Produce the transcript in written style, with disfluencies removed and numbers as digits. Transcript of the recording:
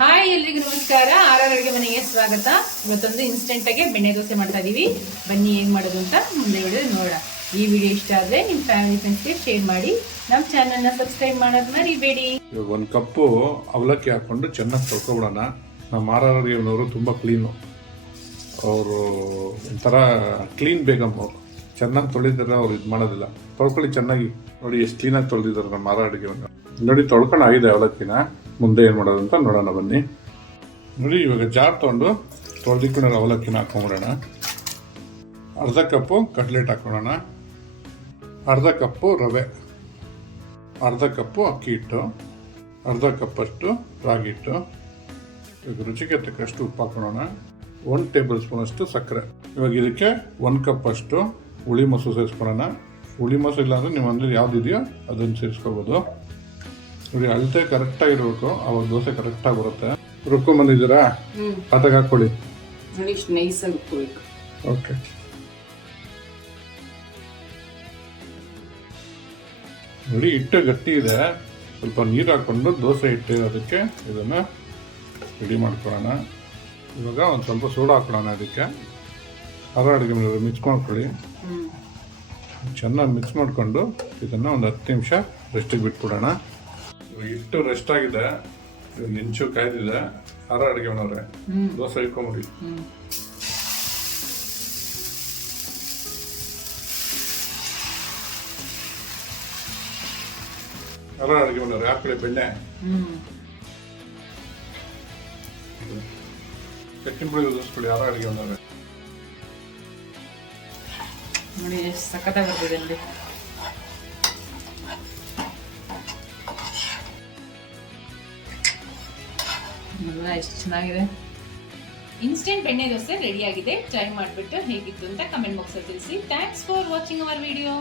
Hi ಎಲ್ರಿಗೂ ನಮಸ್ಕಾರ. ಅಡುಗೆ ಮನೆಗೆ ಸ್ವಾಗತ. ಇವತ್ತೊಂದು ಇನ್ಸ್ಟೆಂಟ್ ಆಗಿ ಬೆಣ್ಣೆ ದೋಸೆ ಮಾಡ್ತಾ ಇದೀವಿ. ಬನ್ನಿ ಹೇಗೆ ಮಾಡೋದು ಅಂತ ಮುಂದೆ ವಿಡಿಯೋ ನೋಡೋಣ. ಈ ವಿಡಿಯೋ ಇಷ್ಟ ಆದರೆ ನಿಮ್ಮ ಫ್ಯಾಮಿಲಿ ಫ್ರೆಂಡ್ಸ್ಗೆ ಶೇರ್ ಮಾಡಿ, ನಮ್ಮ ಚಾನಲ್ನ ಸಬ್ಸ್ಕ್ರೈಬ್ ಮಾಡೋದು ಮರಿಬೇಡಿ. ಇವಾಗ 1 ಕಪ್ಪು ಅವಲಕ್ಕಿ ಹಾಕೊಂಡು ಚೆನ್ನಾಗಿ ತೊಳ್ಕೊಬಿಡೋಣ. ನಮ್ಮ ಅಡುಗೆಯವರು ತುಂಬ ಕ್ಲೀನು, ಅವರು ಒಂಥರ ಕ್ಲೀನ್ ಬೇಗಮ್. ಚೆನ್ನಾಗಿ ತೊಳಿತಾರೆ, ಅವ್ರು ಇದು ಮಾಡೋದಿಲ್ಲ. ತೊಳ್ಕೊಳ್ಳಿ ಚೆನ್ನಾಗಿ. ನೋಡಿ ಎಷ್ಟು ಕ್ಲೀನಾಗಿ ತೊಳೆದಿದ್ದಾರೆ ನಮ್ಮ ಅಡುಗೆಯವ್ರನ್ನ. ನೋಡಿ ತೊಳ್ಕೊಂಡು ಆಗಿದೆ ಅವಲಕ್ಕಿನ. ಮುಂದೆ ಏನು ಮಾಡೋದು ಅಂತ ನೋಡೋಣ ಬನ್ನಿ. ನೋಡಿ ಇವಾಗ ಜಾರ್ ತೊಗೊಂಡು ತೊಳೆದಿಕ್ಕೊಂಡು ಅವಲಕ್ಕಿನ ಹಾಕೊಂಬಿಡೋಣ. ಅರ್ಧ ಕಪ್ಪು ಕಟ್ಲೆಟ್ ಹಾಕೊಳ್ಳೋಣ, ಅರ್ಧ ಕಪ್ಪು ರವೆ, ಅರ್ಧ ಕಪ್ಪು ಅಕ್ಕಿ ಹಿಟ್ಟು, ಅರ್ಧ ಕಪ್ಪಷ್ಟು ರಾಗಿ ಹಿಟ್ಟು. ಇವಾಗ ರುಚಿಗೆ ತಕ್ಕಷ್ಟು ಉಪ್ಪು ಹಾಕೊಳ್ಳೋಣ. 1 ಟೇಬಲ್ ಸ್ಪೂನ್ ಅಷ್ಟು ಸಕ್ಕರೆ. ಇವಾಗ ಇದಕ್ಕೆ 1 ಕಪ್ ಅಷ್ಟು ಹುಳಿ ಮೊಸರು ಸೇರಿಸ್ಕೊಳ್ಳೋಣ. ಹುಳಿ ಮೊಸರು ಇಲ್ಲ ಅಂದರೆ ನೀವು ಅಂದರೆ ಯಾವುದಿದೆಯೋ ಅದನ್ನು ಸೇರಿಸ್ಕೋಬೋದು. ನೋಡಿ ಅಳತೆ ಕರೆಕ್ಟಾಗಿರ್ಬೇಕು, ಅವಾಗ ದೋಸೆ ಕರೆಕ್ಟಾಗಿ ಬರುತ್ತೆ. ರುಬ್ಕೊಂಬಂದಿದ್ದೀರಾ? ಪಾತ್ರೆಗೆ ಹಾಕ್ಕೊಳ್ಳಿ. ನೋಡಿ ಇಷ್ಟು ನೈಸಾಗಿ ರುಬ್ಕೋಬೇಕು. ಓಕೆ. ನೋಡಿ ಹಿಟ್ಟು ಗಟ್ಟಿ ಇದೆ, ಸ್ವಲ್ಪ ನೀರು ಹಾಕ್ಕೊಂಡು ದೋಸೆ ಹಿಟ್ಟು ಅದಕ್ಕೆ ಇದನ್ನು ರೆಡಿ ಮಾಡ್ಕೊಳ್ಳೋಣ. ಇವಾಗ ಒಂದು ಸ್ವಲ್ಪ ಸೋಡಾ ಹಾಕೊಳ್ಳೋಣ. ಅದಕ್ಕೆ ಅಡುಗೆ ಮಿಕ್ಸ್ ಮಾಡ್ಕೊಳ್ಳಿ. ಚೆನ್ನಾಗಿ ಮಿಕ್ಸ್ ಮಾಡಿಕೊಂಡು ಇದನ್ನು ಒಂದು 10 ನಿಮಿಷ ರೆಸ್ಟಿಗೆ ಬಿಟ್ಬಿಡೋಣ. ಹಿಟ್ಟು ರೆಸ್ಟ್ ಆಗಿದೆ, ಹೆಂಚು ಕಾಯ್ದಿದೆ. ಅಡುಗೆ ಮಾಡೋರೆ ದೋಸೆ ಇಟ್ಕೊಂಬಿಡಿ. ಅಡುಗೆ ಮಾಡೋರೆ ಹಾಕೊಳ್ಳಿ ಬೆಣ್ಣೆ. ಚಕ್ಕಿನ ಪುಡಿ ಉದಿಸ್ಕೊಳ್ಳಿ. ಅಡುಗೆ ಮಾಡೋರೆ ನೋಡಿ ಎಷ್ಟು ಸಖತ್ತಾಗಿ ಬರ್ತಿದೆ ಅಲ್ಲಿ. ಎಷ್ಟು ಚೆನ್ನಾಗಿದೆ. ಇನ್ಸ್ಟೆಂಟ್ ಬೆಣ್ಣೆ ದೋಸೆ ರೆಡಿ ಆಗಿದೆ. ಟ್ರೈ ಮಾಡಿಬಿಟ್ಟು ಹೇಗಿತ್ತು ಅಂತ ಕಮೆಂಟ್ ಬಾಕ್ಸಲ್ಲಿ ತಿಳಿಸಿ. Thanks for watching our video.